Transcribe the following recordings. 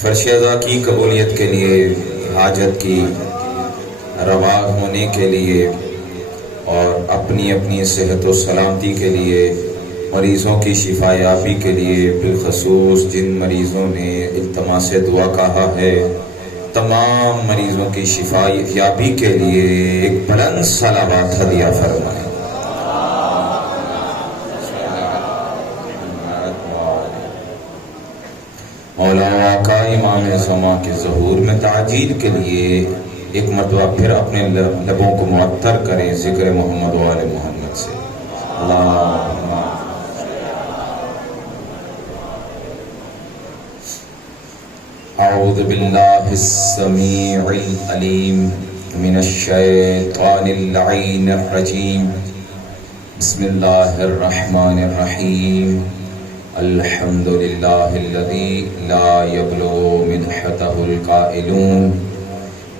فرش ادا کی قبولیت کے لیے، حاجت کی روا ہونے کے لیے اور اپنی اپنی صحت و سلامتی کے لیے، مریضوں کی شفا یابی کے لیے، بالخصوص جن مریضوں نے التماس دعا کہا ہے، تمام مریضوں کی شفا یابی کے لیے ایک بلند صلوات ہدیہ فرمائیں۔ مولا آقا امام زمان کے ظہور میں تعجیل کے لیے ایک مرتبہ پھر اپنے لبوں کو معطر کریں ذکر محمد و آل محمد سے۔ اللہم اعوذ باللہ السمیع العلیم من الشیطان اللعین الرجیم، بسم اللہ الرحمن الرحیم۔ الحمد للہ الذی لا یبلغ مدحتہ القائلون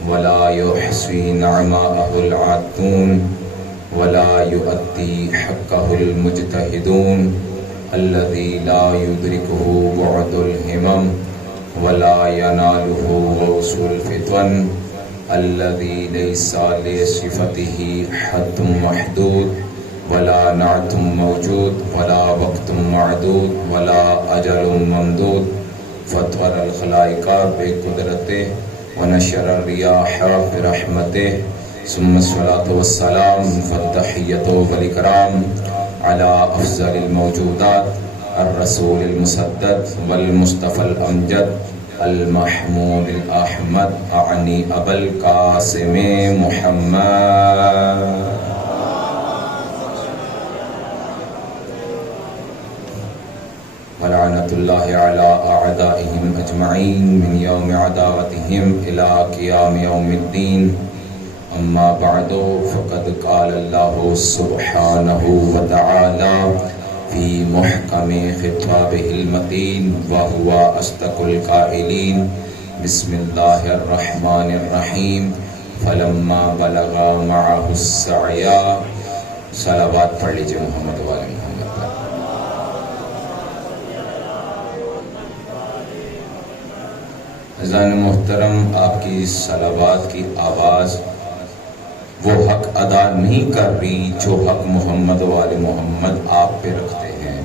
ولا يحصي نعماءه العادون ولا يؤدي حقه المجتهدون الذي لا يدركه بعد الهمم ولا يناله غوص الفتن الذي ليس لصفته حد محدود ولا نعت موجود ولا وقت معدود ولا أجل ممدود، فطر الخلائق بقدرته ونشر الرياح برحمته، ثم الصلاة والسلام والتحية والإكرام على أفضل الموجودات الرسول المسدد والمصطفى الأمجد المحمود الأحمد، أعني أبا القاسم محمد ولعنة الله على أعدائهم أجمعين من يوم عداوتهم إلى قيام يوم الدين، أما بعد فقد قال الله سبحانه وتعالى في محكم خطابه المتين وهو أصدق القائلين، بسم الله الرحمن الرحيم، فلما بلغ معه السعي۔ صلوات پڑھ لیجئے محمد والے محمد پر۔ عزیزان محترم، آپ کی صلوات کی آواز وہ حق ادا نہیں کر رہی جو حق محمد و آل محمد آپ پہ رکھتے ہیں۔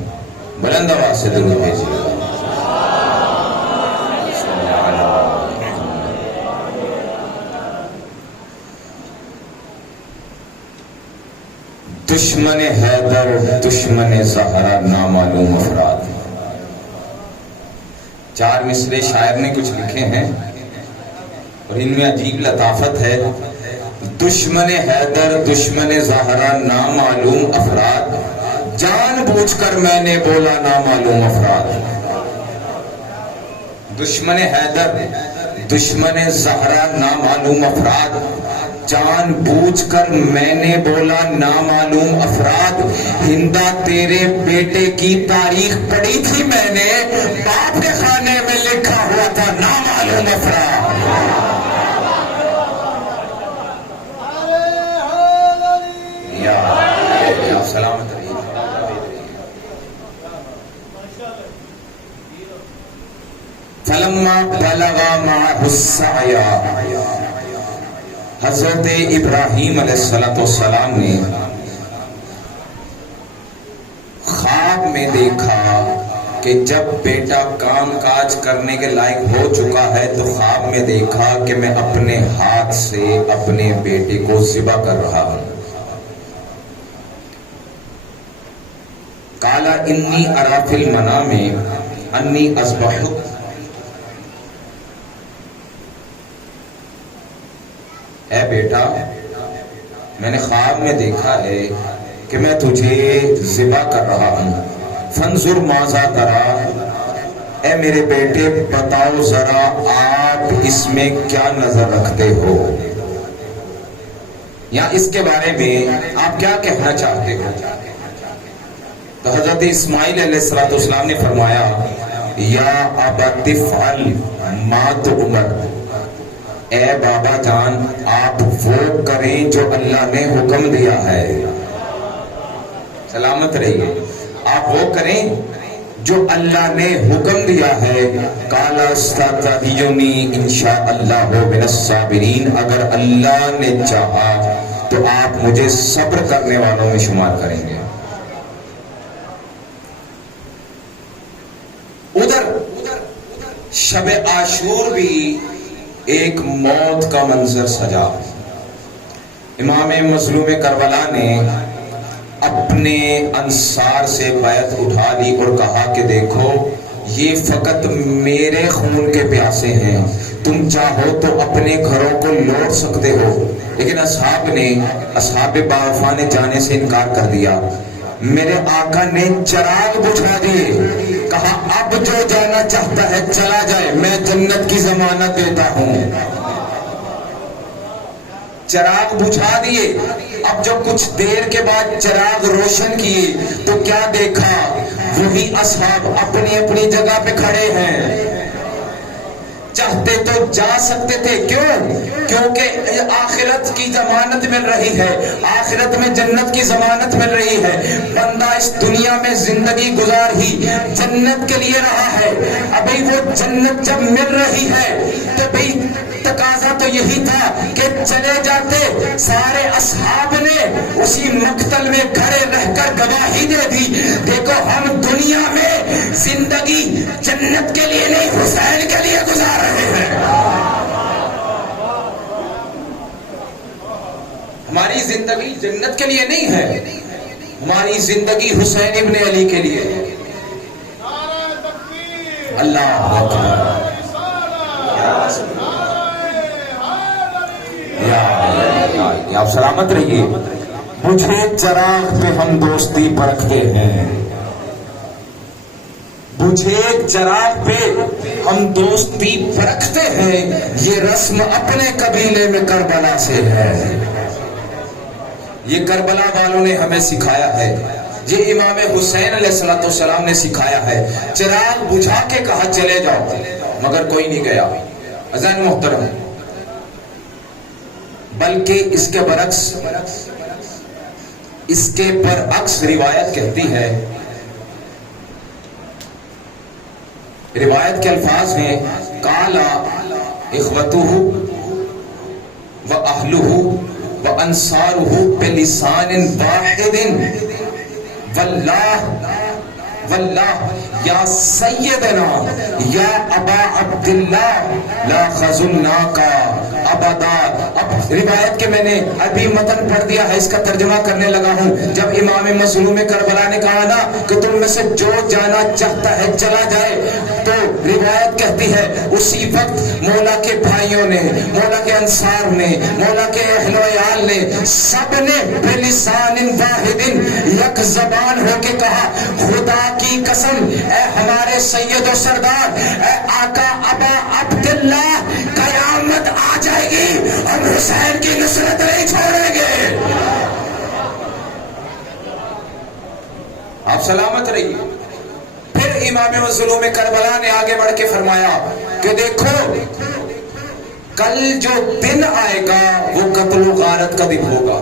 بلند آواز سے درود بھیجیے گا۔ دشمن حیدر دشمن زہرا نامعلوم افراد، چار مصرے شاعر نے کچھ لکھے ہیں اور ان میں عجیب لطافت ہے۔ دشمن حیدر دشمن زہرا نامعلوم افراد، جان بوجھ کر میں نے بولا نامعلوم افراد۔ دشمن حیدر دشمن زہرا نامعلوم افراد، جان بوجھ کر میں نے بولا نامعلوم افراد۔ ہندا تیرے بیٹے کی تاریخ پڑھی تھی میں نے، باپ کے خانے میں لکھا ہوا تھا نامعلوم افراد۔ یا سلامت رہیے۔ فلما بلغ معه السعي، حضرت ابراہیم علیہ السلام نے خواب میں دیکھا کہ جب بیٹا کام کاج کرنے کے لائق ہو چکا ہے تو خواب میں دیکھا کہ میں اپنے ہاتھ سے اپنے بیٹے کو ذبح کر رہا ہوں۔ قالا انی اری فی المنام انی اذبحک، اے بیٹا میں نے خواب میں دیکھا ہے کہ میں تجھے ذبح کر رہا ہوں۔ فانظر ماذا تری، اے میرے بیٹے بتاؤ ذرا آپ اس میں کیا نظر رکھتے ہو، یا اس کے بارے میں آپ کیا کہنا چاہتے ہو۔ تو حضرت اسماعیل علیہ السلام نے فرمایا یا ابت افعل ما تؤمر، اے بابا جان آپ وہ کریں جو اللہ نے حکم دیا ہے۔ سلامت رہیے، آپ وہ کریں جو اللہ نے حکم دیا ہے قال استطیعنی انشاءاللہ من الصابرین، اگر اللہ نے چاہا تو آپ مجھے صبر کرنے والوں میں شمار کریں گے۔ ادھر شب عاشور بھی ایک موت کا منظر سجا۔ امام مظلوم کربلا نے اپنے انصار سے بیعت اٹھا لی اور کہا کہ دیکھو یہ فقط میرے خون کے پیاسے ہیں، تم چاہو تو اپنے گھروں کو لوٹ سکتے ہو، لیکن اصحاب باوفا نے جانے سے انکار کر دیا۔ میرے آقا نے چراغ بجھا دیے، کہا اب جو جانا چاہتا ہے چلا جائے، میں جنت کی ضمانت دیتا ہوں۔ چراغ بجھا دیے۔ اب جو کچھ دیر کے بعد چراغ روشن کیے تو کیا دیکھا؟ وہی اصحاب اپنی اپنی جگہ پہ کھڑے ہیں۔ چاہتے تو جا سکتے تھے، کیونکہ آخرت کی ضمانت مل رہی ہے، آخرت میں جنت کی ضمانت مل رہی ہے۔ بندہ اس دنیا میں زندگی گزار ہی جنت کے لیے رہا ہے، ابھی وہ جنت جب مل رہی ہے تو بھئی تقاضا تو یہی تھا کہ چلے جاتے۔ سارے اصحاب نے اسی مقتل میں کھڑے رہ کر گواہی دے دی، دیکھو ہم دنیا میں زندگی جنت کے لیے نہیں حسین کے لیے گزار رہے ہیں۔ ہماری زندگی جنت کے لیے نہیں ہے، ہماری زندگی حسین ابن علی کے لیے ہے۔ اللہ اکبر، آپ سلامت رہیے۔ مجھے چراغ پہ ہم دوستی پرکھتے ہیں، مجھے چراغ پہ ہم دوستی پرکھتے ہیں، یہ رسم اپنے قبیلے میں کربلا سے ہے۔ یہ کربلا والوں نے ہمیں سکھایا ہے، یہ امام حسین علیہ السلام نے سکھایا ہے۔ چراغ بجھا کے کہا چلے جاؤ، مگر کوئی نہیں گیا۔ عزیزان محترم، بلکہ اس کے برعکس روایت کہتی ہے، روایت کے الفاظ ہیں قال اخوتہ و اہلہ و انصارہ بلسان واحد واللہ یا سیدنا یا ابا عبداللہ لا خذلناک ابدا۔ اب روایت کے میں نے ابھی متن پڑھ دیا ہے، اس کا ترجمہ کرنے لگا ہوں۔ جب امام مظلوم کربلا نے کہا نا کہ تم میں سے جو جانا چاہتا ہے چلا جائے، تو روایت کہتی ہے اسی وقت مولا کے بھائیوں نے، مولا کے انصار نے، مولا کے اہل و عیال نے، سب نے بلسان واحد یک زبان ہو کے کہا خدا کی قسم، اے ہمارے سید و سردار، اے آقا ابا عبداللہ، قیامت آ جائے گی ہم حسین کی نصرت نہیں چھوڑیں گے۔ آپ سلامت رہیے۔ پھر امام مظلوم کربلا نے آگے بڑھ کے فرمایا کہ دیکھو کل جو دن آئے گا وہ قتل و غارت کا دن ہوگا،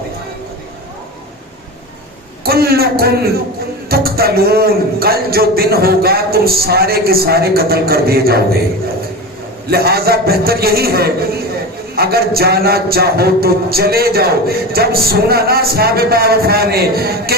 کلکم تقتلون، کل جو دن ہوگا تم سارے کے سارے قتل کر دیے جاؤ گے۔ لہذا بہتر یہی ہے اگر جانا چاہو تو چلے جاؤ۔ جب سنا نا صحابہ باوفا نے کہ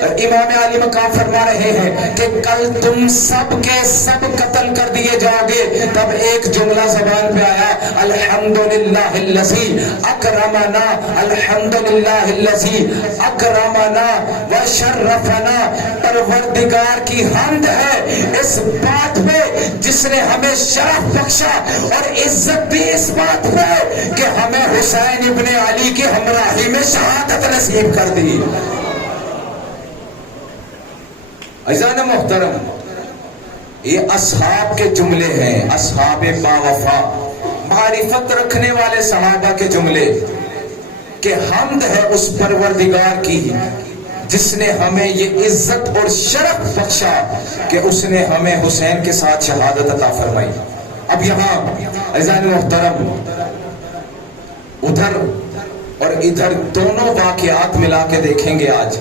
امام علی مقام فرما رہے ہیں کہ کل تم سب کے سب قتل کر دیے جاؤ گے، تب ایک جملہ زبان پہ آیا، الحمدللہ الذی اکرمنا، الحمدللہ الذی اکرمنا وشرفنا، پروردگار کی حمد ہے اس بات پہ جس نے ہمیں شرف بخشا اور عزت دی اس بات پہ کہ ہمیں حسین ابن علی کی ہمراہی میں شہادت نصیب کر دی۔ عزیزان محترم، یہ اصحاب کے جملے ہیں، اصحاب باوفا، معرفت رکھنے والے صحابہ کے جملے، کہ حمد ہے اس پروردگار کی جس نے ہمیں یہ عزت اور شرف بخشا کہ اس نے ہمیں حسین کے ساتھ شہادت عطا فرمائی۔ اب یہاں عزیزان محترم ادھر اور ادھر دونوں واقعات ملا کے دیکھیں گے آج۔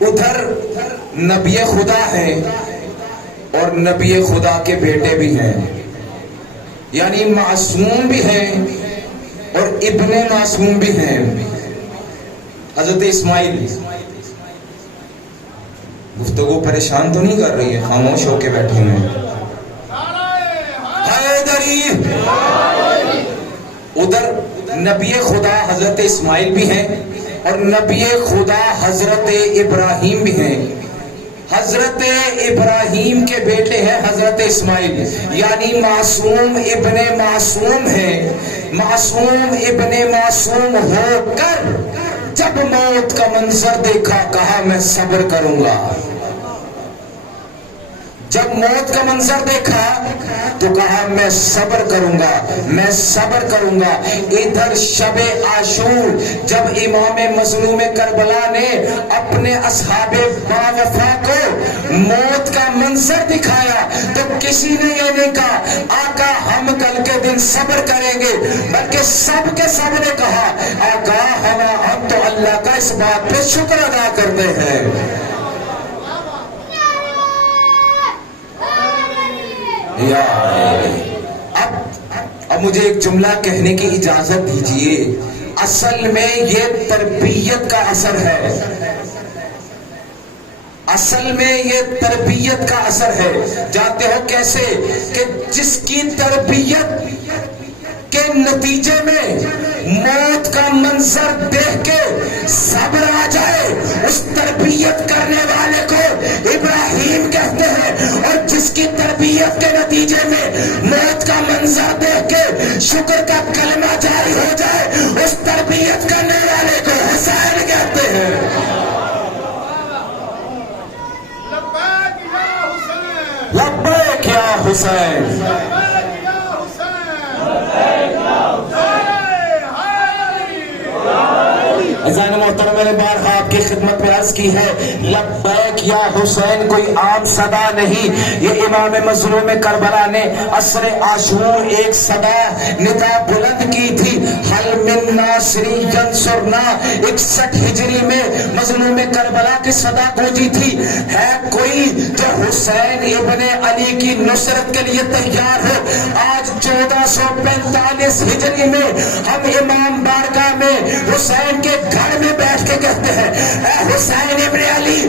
ادھر نبی خدا ہے اور نبی خدا کے بیٹے بھی ہیں، یعنی معصوم بھی ہیں اور ابن معصوم بھی ہیں۔ حضرت اسماعیل، گفتگو پریشان تو نہیں کر رہی ہے؟ خاموش ہو کے بیٹھے ہیں۔ حیدری، ادھر نبی خدا حضرت اسماعیل بھی ہیں اور نبی خدا حضرت ابراہیم بھی ہیں۔ حضرت ابراہیم کے بیٹے ہیں حضرت اسماعیل، یعنی معصوم ابن معصوم ہے۔ معصوم ابن معصوم ہو کر جب موت کا منظر دیکھا، کہا میں صبر کروں گا۔ جب موت کا منظر دیکھا تو کہا میں صبر کروں گا، میں صبر کروں گا۔ ادھر شب عاشور جب امام مظلوم کربلا نے اپنے اصحاب باوفا کو موت کا منظر دکھایا تو کسی نے یہ نہیں کہا آقا ہم کل کے دن صبر کریں گے، بلکہ سب کے سب نے کہا آقا ہم تو اللہ کا اس بات پہ شکر ادا کرتے ہیں۔ اب مجھے ایک جملہ کہنے کی اجازت دیجئے۔ اصل میں یہ تربیت کا اثر ہے، اصل میں یہ تربیت کا اثر ہے۔ جانتے ہو کیسے؟ کہ جس کی تربیت کے نتیجے میں موت کا منظر دیکھ کے صبر آ جائے، اس تربیت کرنے والے کو ابراہیم کہتے ہیں، اور جس کی تربیت کے نتیجے میں موت کا منظر دیکھ کے شکر کا کلمہ جاری ہو جائے، اس تربیت کرنے والے کو حسین کہتے ہیں۔ لبیک یا حسین، عزیزان محترم، میں نے بارہا آپ کی خدمت میں عرض کی ہے، لبیک یا حسین کوئی عام صدا نہیں، یہ امام مظلوم کربلا نے عصر عاشور ایک صدا ندا بلند کی تھی، حل من ناصری ینصرنا، 61 ہجری میں مظلوم کربلا کی صدا گونجی تھی۔ ہے کوئی جو حسین ابن علی کی نصرت کے لیے تیار ہو؟ آج 1445 ہجری میں ہم امام بارگاہ میں حسین کے گھر میں بیٹھ کے کہتے ہیں اے حسین ابن علی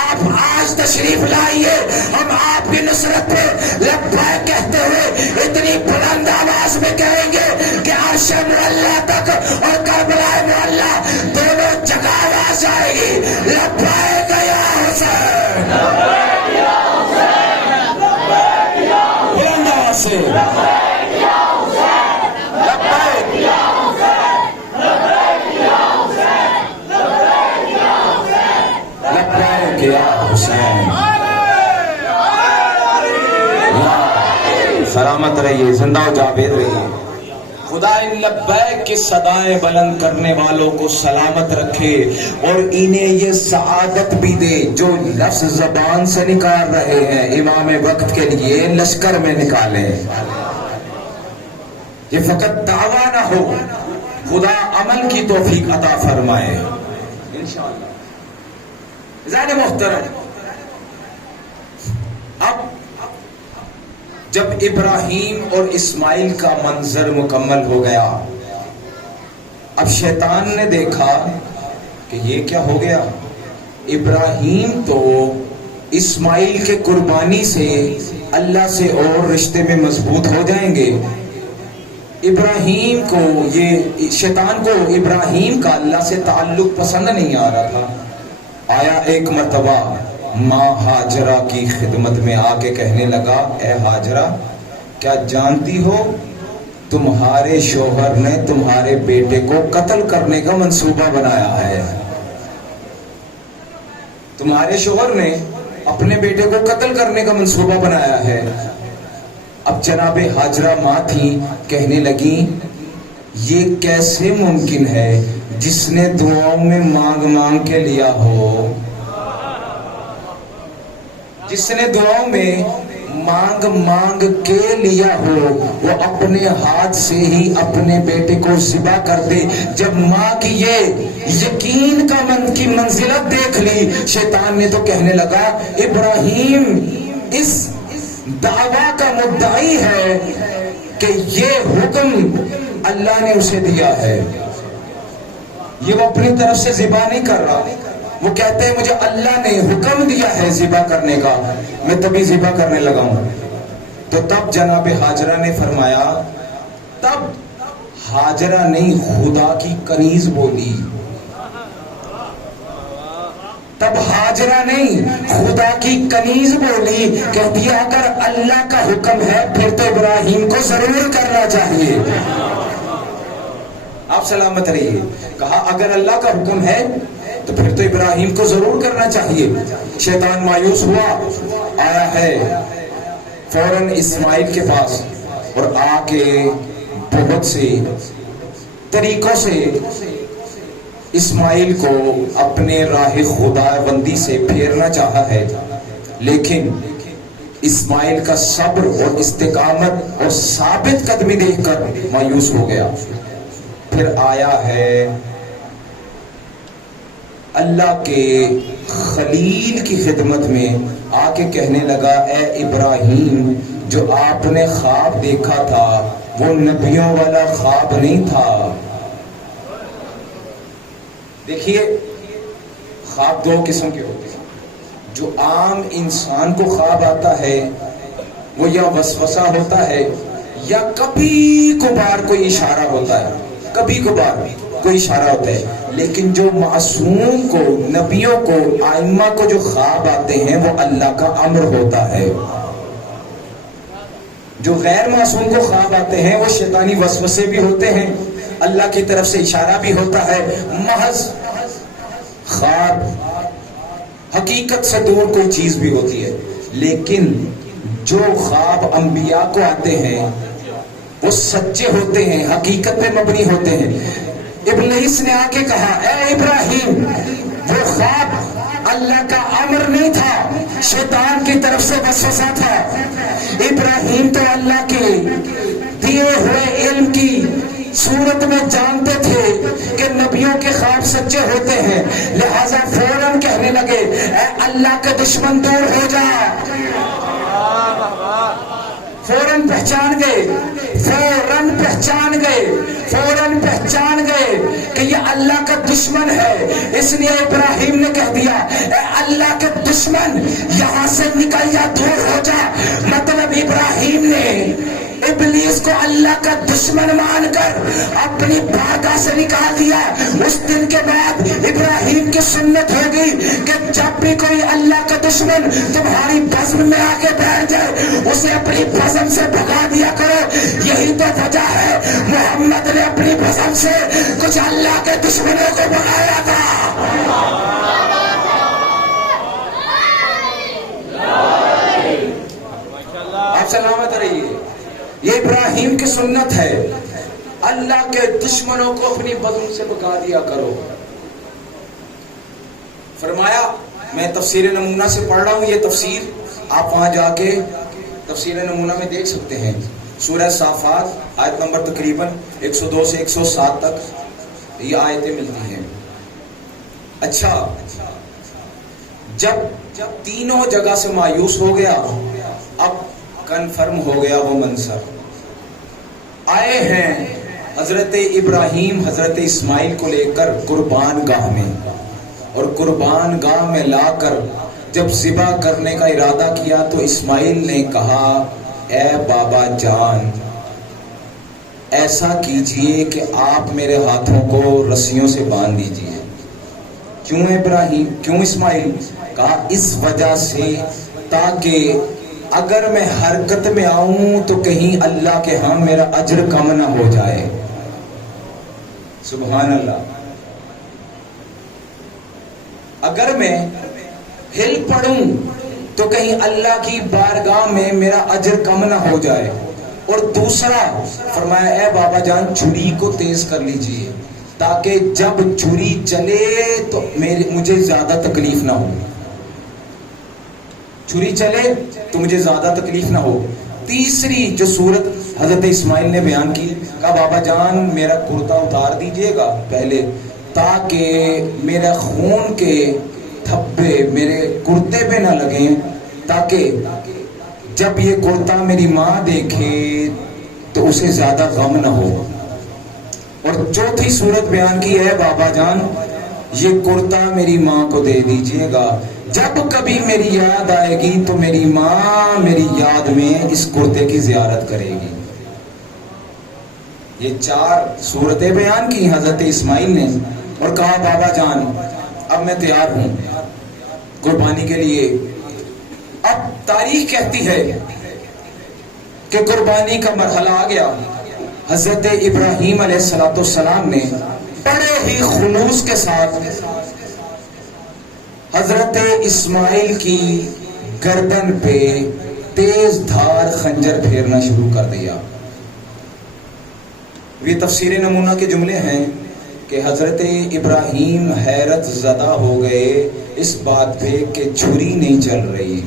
آپ آج تشریف لائیے، ہم آپ کی نصرت پہ لبیک کہتے ہوئے اتنی بلند آواز میں کہیں گے کہ عرش معلیٰ تک اور کربلا معلیٰ دونوں جگہ آواز آئے گی، لبیک یا حسین، بلند آواز سے سلامت رہیے، زندہ و جاوید رہیے۔ خدا ان لبیک کی صدائیں بلند کرنے والوں کو سلامت رکھے اور انہیں یہ سعادت بھی دے جو لفظ زبان سے نکال رہے ہیں امام وقت کے لیے لشکر میں نکالیں، یہ فقط دعویٰ نہ ہو، خدا عمل کی توفیق عطا فرمائے انشاءاللہ۔ عزیزان محترم، اب جب ابراہیم اور اسماعیل کا منظر مکمل ہو گیا، اب شیطان نے دیکھا کہ یہ کیا ہو گیا، ابراہیم تو اسماعیل کے قربانی سے اللہ سے اور رشتے میں مضبوط ہو جائیں گے۔ ابراہیم کو یہ شیطان کو ابراہیم کا اللہ سے تعلق پسند نہیں آ رہا تھا۔ آیا ایک مرتبہ ماں ہاجرہ کی خدمت میں آ کے کہنے لگا اے ہاجرہ کیا جانتی ہو تمہارے شوہر نے تمہارے بیٹے کو قتل کرنے کا منصوبہ بنایا ہے، تمہارے شوہر نے اپنے بیٹے کو قتل کرنے کا منصوبہ بنایا ہے۔ اب جناب ہاجرہ ماں تھی، کہنے لگی یہ کیسے ممکن ہے جس نے دعاؤں میں مانگ مانگ کے لیا ہو، جس نے دعاؤں میں مانگ مانگ کے لیا ہو وہ اپنے ہاتھ سے ہی اپنے بیٹے کو ذبح کر دے۔ جب ماں کی یہ یقین کی منزلت دیکھ لی، شیطان نے تو کہنے لگا ابراہیم اس دعویٰ کا مدعی ہے کہ یہ حکم اللہ نے اسے دیا ہے. یہ وہ اپنی طرف سے ذبح نہیں کر رہا. وہ کہتے ہیں مجھے اللہ نے حکم دیا ہے ذبح کرنے کا، میں تبھی ذبح کرنے لگا ہوں. تو تب جناب ہاجرہ نے فرمایا، تب ہاجرہ نہیں خدا کی کنیز بولی. تب ہاجرہ نہیں خدا کی کنیز بولی، کہتی ہے اگر اللہ کا حکم ہے پھر تو ابراہیم کو ضرور کرنا چاہیے. آپ سلامت رہیے. کہا اگر اللہ کا حکم ہے تو پھر تو ابراہیم کو ضرور کرنا چاہیے. شیطان مایوس ہوا، آیا ہے فوراً اسماعیل کے پاس اور آ کے بہت سے طریقوں سے اسماعیل کو اپنے راہ خدا بندی سے پھیرنا چاہا ہے. لیکن اسماعیل کا صبر اور استقامت اور ثابت قدمی دیکھ کر مایوس ہو گیا. پھر آیا ہے اللہ کے خلیل کی خدمت میں، آ کے کہنے لگا اے ابراہیم، جو آپ نے خواب دیکھا تھا وہ نبیوں والا خواب نہیں تھا. دیکھیے خواب دو قسم کے ہوتے ہیں. جو عام انسان کو خواب آتا ہے وہ یا وسوسہ ہوتا ہے یا کبھی کبھار کوئی اشارہ ہوتا ہے، کبھی کبھار کوئی اشارہ ہوتا ہے. لیکن جو معصوم کو، نبیوں کو، ائمہ کو جو خواب آتے ہیں وہ اللہ کا امر ہوتا ہے. جو غیر معصوم کو خواب آتے ہیں وہ شیطانی وسوسے بھی ہوتے ہیں، اللہ کی طرف سے اشارہ بھی ہوتا ہے. محض خواب حقیقت سے دور کوئی چیز بھی ہوتی ہے. لیکن جو خواب انبیاء کو آتے ہیں وہ سچے ہوتے ہیں، حقیقت پہ مبنی ہوتے ہیں. ابلیس نے آ کے کہا اے ابراہیم، وہ خواب اللہ کا امر نہیں تھا، شیطان کی طرف سے وسوسہ تھا. ابراہیم تو اللہ کے دیے ہوئے علم کی صورت میں جانتے تھے کہ نبیوں کے خواب سچے ہوتے ہیں، لہذا فوراً کہنے لگے اے اللہ کے دشمن دور ہو جا. فوراً پہچان گئے، فوراً پہچان گئے، فوراً پہچان گئے کہ یہ اللہ کا دشمن ہے. اس لیے ابراہیم نے کہہ دیا اے اللہ کے دشمن یہاں سے نکل جا، دور ہو جا. مطلب ابراہیم نے ابلیس کو اللہ کا دشمن مان کر اپنی بارگاہ سے نکال دیا. اس دن کے بعد ابراہیم کی سنت ہو گئی کہ جب بھی کوئی اللہ کا دشمن تمہاری بزم میں آگے بیٹھ جائے اسے اپنی بزم سے بھگا دیا کرو. یہی تو وجہ ہے محمد نے اپنی بزم سے کچھ اللہ کے دشمنوں کو بھگایا تھا. آپ سلامت رہیے. یہ ابراہیم کی سنت ہے، اللہ کے دشمنوں کو اپنی بزم سے بھگا دیا کرو. فرمایا میں تفسیر نمونہ سے پڑھ رہا ہوں، یہ تفسیر آپ وہاں جا کے تفسیر نمونہ میں دیکھ سکتے ہیں. سورہ صافات آیت نمبر تقریباً 102 سے 107 تک یہ آیتیں ملتی ہیں. اچھا، جب تینوں جگہ سے مایوس ہو گیا، اب کنفرم ہو گیا وہ منظر. آئے ہیں حضرت ابراہیم حضرت اسماعیل کو لے کر قربان گاہ میں، اور قربان گاہ میں لا کر جب ذبح کرنے کا ارادہ کیا تو اسماعیل نے کہا اے بابا جان، ایسا کیجئے کہ آپ میرے ہاتھوں کو رسیوں سے باندھ دیجئے. کیوں ابراہیم، کیوں اسماعیل؟ کہا اس وجہ سے تاکہ اگر میں حرکت میں آؤں تو کہیں اللہ کے ہاں میرا اجر کم نہ ہو جائے. سبحان اللہ. اگر میں ہل پڑوں تو کہیں اللہ کی بارگاہ میں میرا اجر کم نہ ہو جائے. اور دوسرا فرمایا اے بابا جان چھری کو تیز کر لیجئے تاکہ جب چھری چلے تو مجھے زیادہ تکلیف نہ ہو. چھری چلے تو مجھے زیادہ تکلیف نہ ہو. تیسری جو صورت حضرت اسماعیل نے بیان کی، کہا بابا جان میرا کرتا اتار دیجئے گا پہلے تاکہ میرا خون کے دھبے میرے کرتے پہ نہ لگیں، تاکہ جب یہ کرتا میری ماں دیکھے تو اسے زیادہ غم نہ ہو. اور چوتھی صورت بیان کی ہے بابا جان، یہ کرتا میری ماں کو دے دیجئے گا، جب کبھی میری یاد آئے گی تو میری ماں میری یاد میں اس کرتے کی زیارت کرے گی. یہ 4 صورتیں بیان کی حضرت اسماعیل نے اور کہا بابا جان اب میں تیار ہوں قربانی کے لیے. اب تاریخ کہتی ہے کہ قربانی کا مرحلہ آ گیا. حضرت ابراہیم علیہ السلام نے بڑے ہی خلوص کے ساتھ حضرت اسماعیل کی گردن پہ تیز دھار خنجر پھیرنا شروع کر دیا. یہ تفسیر نمونہ کے جملے ہیں کہ حضرت ابراہیم حیرت زدہ ہو گئے اس بات پہ کہ چھری نہیں چل رہی.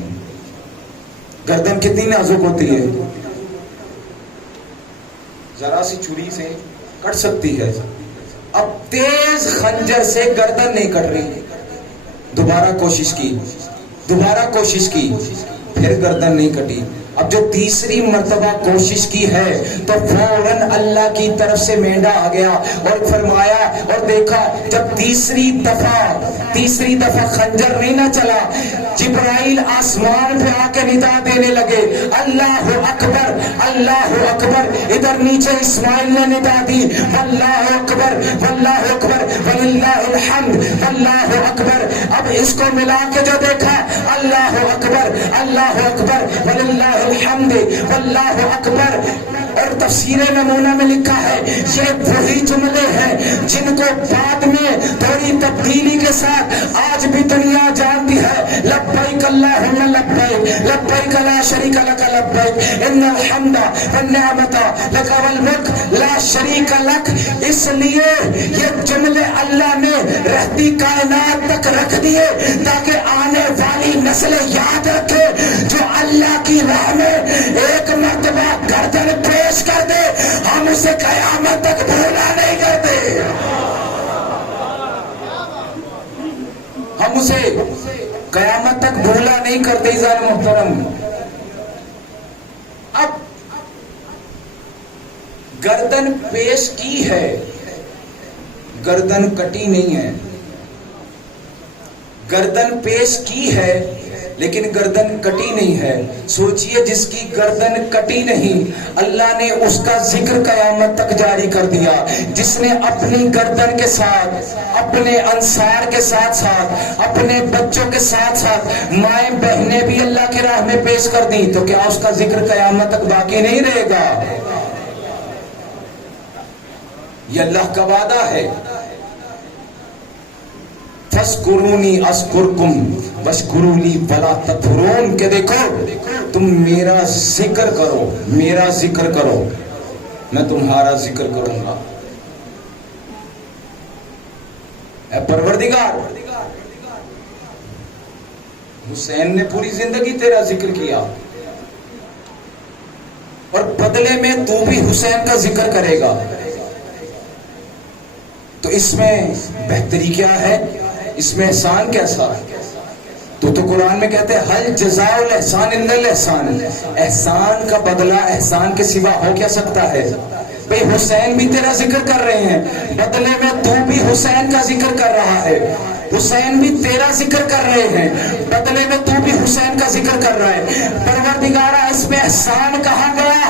گردن کتنی نازک ہوتی ہے، ذرا سی چھری سے کٹ سکتی ہے، اب تیز خنجر سے گردن نہیں کٹ رہی. دوبارہ کوشش کی پھر گردن نہیں کٹی. اب جو تیسری مرتبہ کوشش کی ہے تو فوراً اللہ کی طرف سے مینڈا آ گیا اور فرمایا اور دیکھا. جب تیسری دفعہ خنجر نہیں نہ چلا، جبرائیل آسمان پہ آ کے ندا دینے لگے اللہ اکبر اللہ اکبر. ادھر نیچے اسماعیل نے ندا دی اللہ اکبر وللہ الحمد اللہ اکبر. اب اس کو ملا کے جو دیکھا اللہ اکبر وللہ الحمد واللہ اکبر. اور تفسیر نمونہ میں لکھا ہے یہ وہی جملے ہیں جن کو بعد میں تھوڑی تبدیلی کے ساتھ آج بھی دنیا جانتی ہے. لبیک اللہم لبیک لبیک لا شریک لک لبیک ان الحمد والنعمت لک والملک لا شریک لک. اس لیے یہ جملے اللہ نے رہتی کائنات تک رکھ دیے تاکہ آنے والی نسل یاد رکھے. جو اللہ کی راہ میں ایک مرتبہ گردن پیش کر دے ہم اسے قیامت تک بھولا نہیں کرتے. ہم اسے قیامت تک بھولا نہیں کرتے. عزیزان محترم، اب گردن پیش کی ہے، گردن کٹی نہیں ہے. گردن پیش کی ہے لیکن گردن کٹی نہیں ہے. سوچئے جس کی گردن کٹی نہیں اللہ نے اس کا ذکر قیامت تک جاری کر دیا. جس نے اپنی گردن کے ساتھ اپنے انصار کے ساتھ ساتھ اپنے بچوں کے ساتھ ساتھ مائیں بہنیں بھی اللہ کی راہ میں پیش کر دی تو کیا اس کا ذکر قیامت تک باقی نہیں رہے گا؟ یہ اللہ کا وعدہ ہے. فَاذْكُرُونِي أَذْكُرْكُمْ وَاشْكُرُوا لِي وَلَا تَكْفُرُونَ. کہ دیکھو تم میرا ذکر کرو میں تمہارا ذکر کروں گا. اے پروردگار، حسین نے پوری زندگی تیرا ذکر کیا اور بدلے میں تو بھی حسین کا ذکر کرے گا. تو اس میں بہتری کیا ہے، اس میں احسان کیسا؟ تو قرآن میں کہتے ہیں حل جزاء الاحسان الا الاحسان. احسان کا بدلہ احسان کے سوا ہو کیا سکتا ہے؟ بھئی حسین بھی تیرا ذکر کر رہے ہیں، بدلے میں تو بھی حسین کا ذکر کر رہا ہے. حسین بھی تیرا ذکر کر رہے ہیں، بدلے میں تو بھی حسین کا ذکر کر رہا ہے. پروردگارہ اس میں احسان کہا گیا.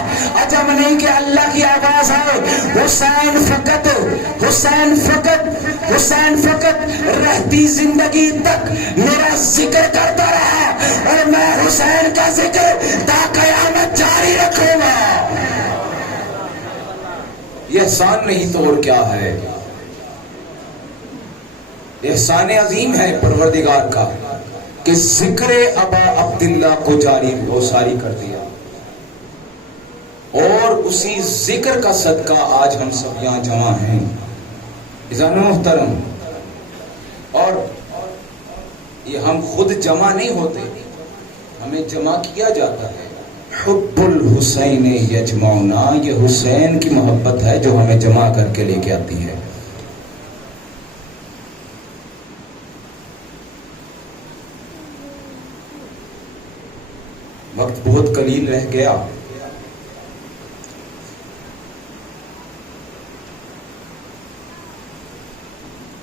عجب نہیں کہ اللہ کی آواز آئے حسین فقط حسین فقط حسین فقط رہتی زندگی تک میرا ذکر کرتا رہا اور میں حسین کا ذکر تا قیامت جاری رکھوں گا. یہ احسان نہیں تو اور کیا ہے؟ احسان عظیم ہے پروردگار کا کہ ذکر ابا عبداللہ کو جاری و ساری کر دیا اور اسی ذکر کا صدقہ آج ہم سب یہاں جمع ہیں. عزیزان محترم، اور یہ ہم خود جمع نہیں ہوتے، ہمیں جمع کیا جاتا ہے. حب الحسین یجمعنا، یہ حسین کی محبت ہے جو ہمیں جمع کر کے لے کے آتی ہے. وقت بہت قلیل رہ گیا.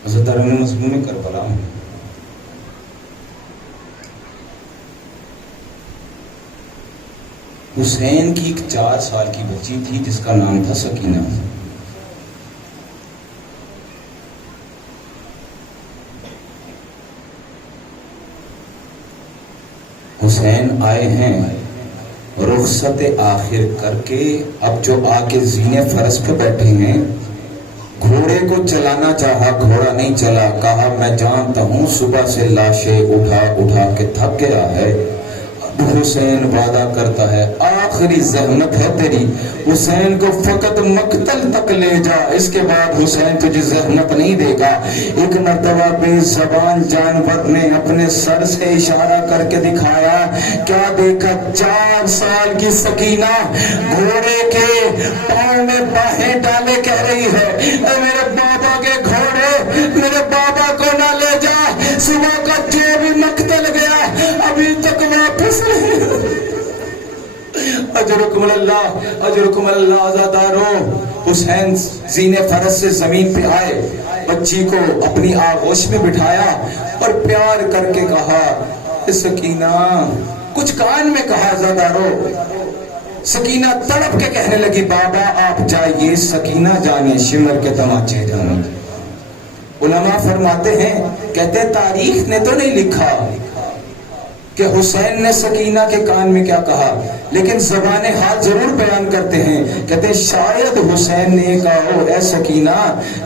حضرت دارالعلوم مضمون کربلا میں حسین کی ایک 4 سال کی بچی تھی جس کا نام تھا سکینہ. حسین آئے ہیں رخصت آخر کر کے. اب جو آ کے زینے فرس پہ بیٹھے ہیں، گھوڑے کو چلانا چاہا، گھوڑا نہیں چلا. کہا میں جانتا ہوں صبح سے لاشیں اٹھا اٹھا کے تھک گیا ہے. اب حسین وعدہ کرتا ہے آخری زحمت ہے تیری، حسین کو فقط مقتل تک لے جا، اس کے بعد حسین تجھے زحمت نہیں دے گا. ایک مرتبہ بے زبان جانور نے اپنے سر سے اشارہ کر کے دکھایا. کیا دیکھا؟ 4 سال کی سکینہ گھوڑے کے پاؤں میں باہیں ڈالے کہہ رہی ہے اے میرے بابا کے گھوڑے، میرے بابا کو نہ لے جا، صبح کا جو بھی مقتل گیا ابھی تک واپس نہیں. اجرکم اللہ، اجرکم اللہ. آزادارو، حسین زینے فرس سے زمین پہ آئے، بچی کو اپنی آغوش میں بٹھایا اور پیار کر کے کہا سکینہ، کچھ کان میں کہا. آزادارو، سکینہ تڑپ کے کہنے لگی بابا آپ جائیے، سکینہ جانے شمر کے تماچے جانے. علماء فرماتے ہیں، کہتے تاریخ نے تو نہیں لکھا کہ حسین نے سکینہ کے کان میں کیا کہا، لیکن زبان حال ضرور بیان کرتے ہیں. کہتے ہیں شاید حسین نے کہا ہو اے سکینہ،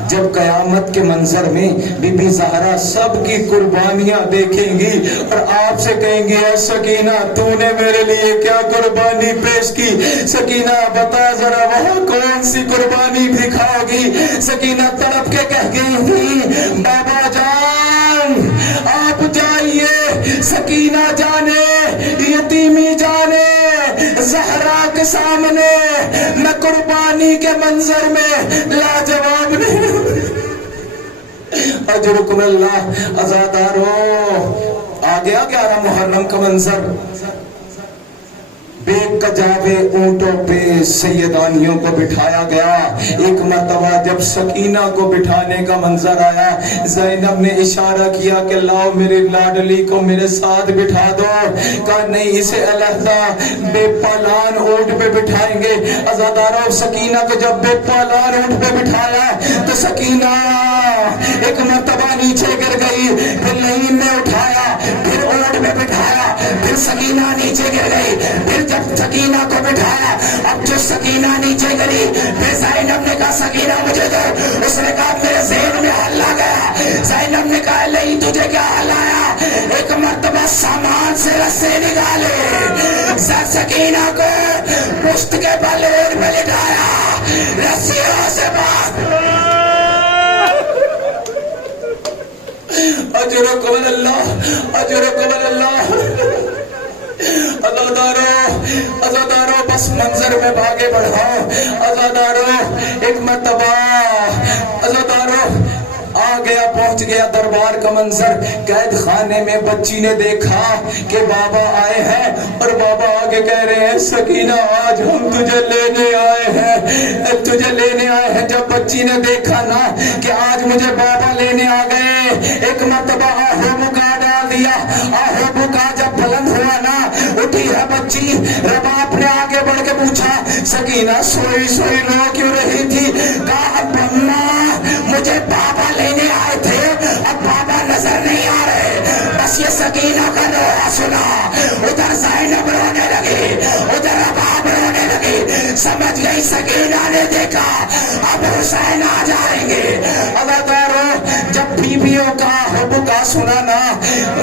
جب قیامت کے منظر میں بی بی زہرا سب کی قربانیاں دیکھیں گی اور آپ سے کہیں گی اے سکینہ تو نے میرے لیے کیا قربانی پیش کی، سکینہ بتا ذرا وہ کون سی قربانی دکھاؤ گی. سکینہ تڑپ کے کہہ گئی بابا جان آپ جائیے، سکینہ جانے، یتیمی جانے، زہرا کے سامنے میں قربانی کے منظر میں لاجواب نہیں. اجرکم اللہ. آزادارو، آ گیا 11 محرم کا منظر. بے کجاوے اونٹوں پہ سیدانیوں کو بٹھایا گیا. ایک مرتبہ جب سکینہ کو بٹھانے کا منظر آیا، زینب نے اشارہ کیا کہ لاؤ میرے لاڈلی کو میرے ساتھ بٹھا دو. کہا نہیں، اسے علیحدہ بے پالان اونٹ پہ بٹھائیں گے. آزاداروں، سکینہ کو جب بے پالان اونٹ پہ بٹھایا تو سکینہ ایک مرتبہ نیچے گر گئی، پھر لین نے اٹھایا، پھر اونٹ پہ بٹھایا، پھر سکینہ نیچے گر گئی. پھر جب سکینہ کو بٹھایا، اب جو سکینہ نیچے گری، پھر زینب نے کہا سکینہ مجھے دو. اس نے کہا میرے ذہن میں حل آ گیا. زینب نے کہا نہیں تجھے کیا حل آیا؟ ایک مرتبہ سامان سے رسے نکالے، سکینہ کو پشت کے بل اونٹ میں لٹایا، رسیوں سے باندھ. اجرکم اللہ، اجرکم اللہ. ازادارو بس منظر میں بھاگے بڑھاؤ. ازادارو ایک مرتبہ ازادارو آ گیا، پہنچ گیا دربار کا منظر. قید خانے میں بچی نے دیکھا کہ بابا آئے ہیں اور بابا آگے کہہ رہے ہیں سکینہ آج ہم تجھے لینے آئے ہیں، تجھے لینے آئے ہیں. جب بچی نے دیکھا نا کہ آج مجھے بابا لینے آ گئے، ایک مرتبہ آہو بکا ڈال دیا. آہو بکا جب بلند ہوا نا، اٹھی ہے بچی. رباب نے آگے بڑھ کے پوچھا سکینہ سوئی سوئی رو کیوں رہی تھی؟ کہا اب اماں مجھے بابا لینے آئے تھے، اب بابا نظر نہیں آ رہے. بس یہ سکینہ کا رونا سنا، ادھر زینب رونے لگی، ادھر رباب رونے لگی. سمجھ گئی سکینہ نے دیکھا اب حسین آ جائیں گے. ادارو جب بیویوں کا حب کا سنا نا،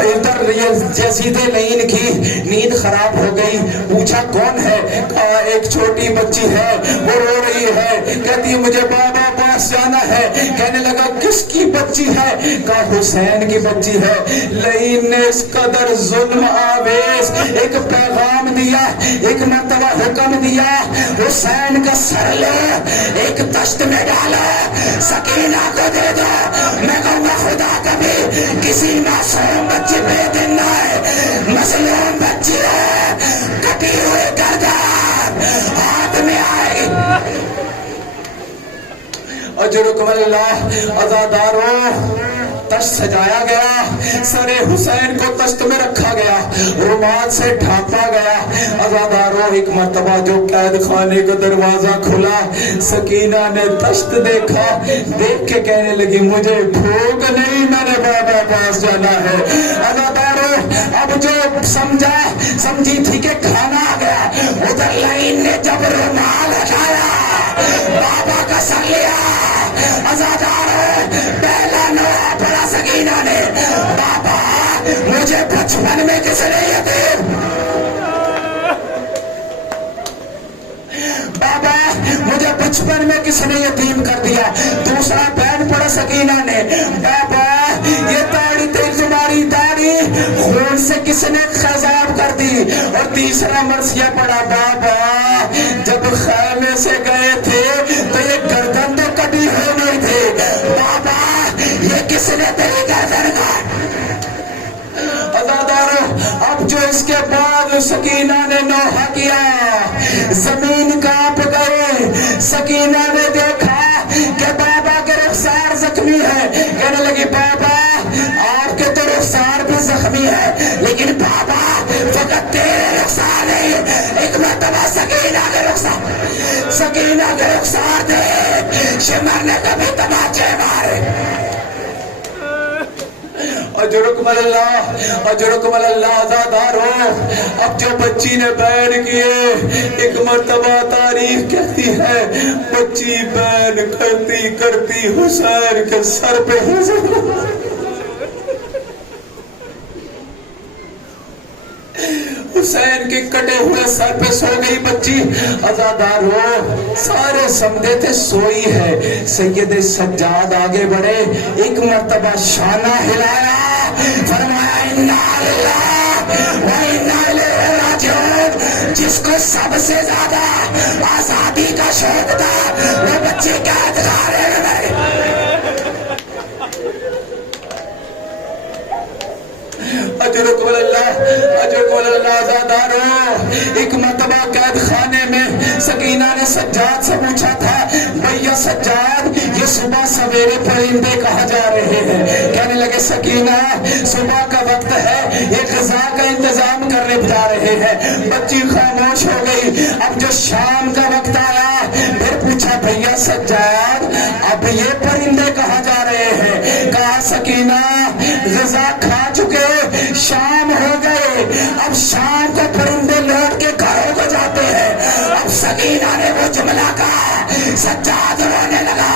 ادھر یزید لعین کی نیند خراب ہو گئی. پوچھا کون ہے؟ کہا ایک چھوٹی بچی ہے، وہ رو رہی ہے، کہتی ہے مجھے بابا پاس جانا ہے. کہنے لگا کس کی بچی ہے؟ کہا حسین کی بچی ہے. لعین نے اس قدر ظلم آویز ایک پیغام دیا، ایک مرتبہ حکم دیا حسین کا سر لو، ایک دشت میں ڈالو، سکینہ کو دے دو. میں کہوں گا خدا کبھی کسی معصوم بچے پہ دن نہ ہے، مظلوم بچی ہے، اجرکم اللہ. عزاداروں تشت سجایا گیا، سر حسین کو تشت میں رکھا گیا، رومال سے ڈھانپا گیا. عزاداروں ایک مرتبہ جو قید خانے کا دروازہ کھلا، سکینہ نے تشت دیکھا، دیکھ کے کہنے لگی مجھے بھوک نہیں، میں نے بابا پاس جانا ہے. عزاداروں اب جو سمجھی تھی کہ کھانا آ گیا، ادھر لائن نے جب رومال ہٹایا بابا کا سر لیا. عزاداروں پہلا نوحہ پڑا سکینہ نے، بابا مجھے بچپن میں کس نے یتیم، بابا مجھے بچپن میں کس نے یتیم کر دیا. دوسرا بین پڑا سکینہ نے، بابا یہ داڑھی تمہاری داڑھی خون سے کس نے خضاب کر دی. اور تیسرا مرثیہ پڑا، بابا جب خیمے سے گئے تھے تو یہ گردن تو کٹی ہوئی نہیں تھی، بابا یہ کس نے تیری گردن کاٹ. عزاداروں اب جو اس کے بعد سکینہ نے نوحہ کیا، زمین کانپ گئی. سکینہ نے دیکھا کہ بابا کے رخسار زخمی ہے، کہنے لگی بابا آپ کے تو رخسار بھی زخمی ہے، لیکن بابا فقط تیرے رخسار نہیں، ایک مرتبہ سکینہ کے رخسار تھے. شمر نے کبھی تماچے مارے. اجرکم اللہ، اجرکم اللہ. عزاداروں اب جو بچی نے بین کیے، ایک مرتبہ تاریخ کہتی ہے بچی بین کرتی کرتی حسین کے سر پہ حسین کے کٹے ہوئے سر پہ سو گئی بچی. عزاداروں سارے سمجھے تھے سوئی ہے. سید سجاد آگے بڑھے، ایک مرتبہ شانہ ہلایا، فرمایا انا للہ و انا الیہ راجعون. جس کو سب سے زیادہ آزادی کا شوق تھا وہ بچے قید خانے میں گئے. اجرکم اللہ، اجرکم اللہ. عزاداروں ایک مرتبہ قید خانے میں سکینہ نے سجاد سے پوچھا تھا، بھیا سجاد یہ صبح سویرے پرندے کہاں جا رہے ہیں؟ کہنے لگے سکینہ صبح کا وقت ہے، یہ غذا کا انتظام کرنے جا رہے ہیں. بچی خاموش ہو گئی. اب جو شام کا وقت آیا پھر پوچھا بھیا سجاد اب یہ پرندے کہاں جا رہے ہیں؟ کہا سکینہ غذا کھا چکے، شام ہو گئے، اب شام کو پرندے لوٹ کے گھروں کو جاتے ہیں. اب سکینہ نے وہ جملہ کہا، سجاد رونے لگا.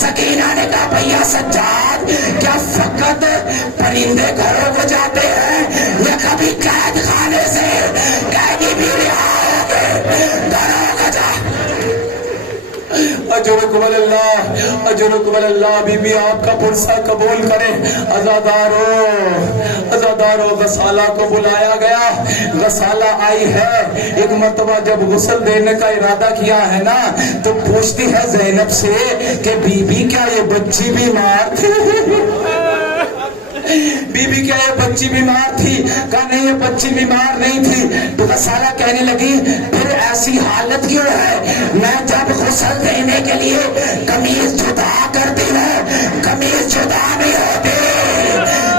سکینہ نے کہا بھیا سجاد کیا فقط پرندے گھروں کو جاتے ہیں یا کبھی قید خانے سے قیدی بھی رہا ہوگے گھروں کو جا. اجرکم اللہ، اجرکم اللہ. بی بی آپ کا پرسہ قبول کریں. عزاداروں، عزاداروں غسالہ کو بلایا گیا. غسالہ آئی ہے. ایک مرتبہ جب غسل دینے کا ارادہ کیا ہے نا تو پوچھتی ہے زینب سے کہ بی بی کیا یہ بچی بیمار تھی؟ بی بی کیا یہ بچی بیمار تھی؟ کہا نہیں یہ بچی بیمار نہیں تھی. تو غسالہ کہنے لگی پھر ایسی حالت کیوں ہے؟ میں جب غسل دینے کے لیے قمیض جدا کرتی ہوں قمیض جدا نہیں ہوتی.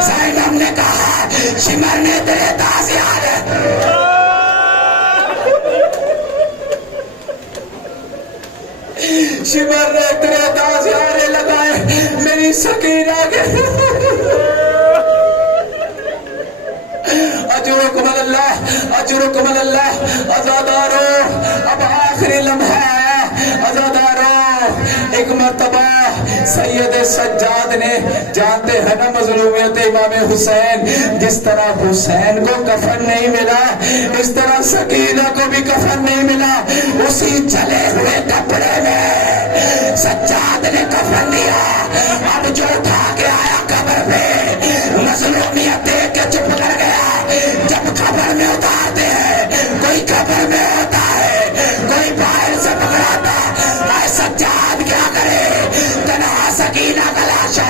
زینب نے کہا شمر نے تیرے تازیان شمر نے تیرے تازیانے لگائے میری سکینہ کے. اجرکم اللہ، اجرکم اللہ. عزاداروں اب آخری لمحہ آیا. عزاداروں ایک مرتبہ سید سجاد نے، جانتے ہیں نا مظلومیت امام حسین، جس طرح حسین کو کفن نہیں ملا اس طرح سکینہ کو بھی کفن نہیں ملا. اسی جلے ہوئے کپڑے میں سجاد نے کفن دیا. اب جو اٹھا کے آیا قبر پہ مظلومیت دیکھ کے چپ کر گیا. جب قبر میں اتارتے ہیں کوئی قبر میں ہوتا ہے کوئی باہر سے پکڑاتا. اے سجاد کیا کرے؟ تنہا سکینہ کا لاشا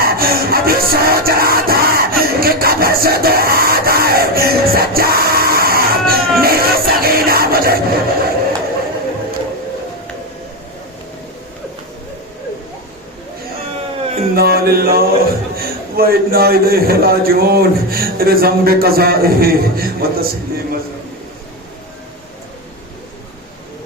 ابھی سوچ رہا تھا کہ قبر سے دو ہاتھ آئے. سجاد میری سکینہ مجھے انا للہ و انا الیہ راجعون رضا بقضائہ و تسلیم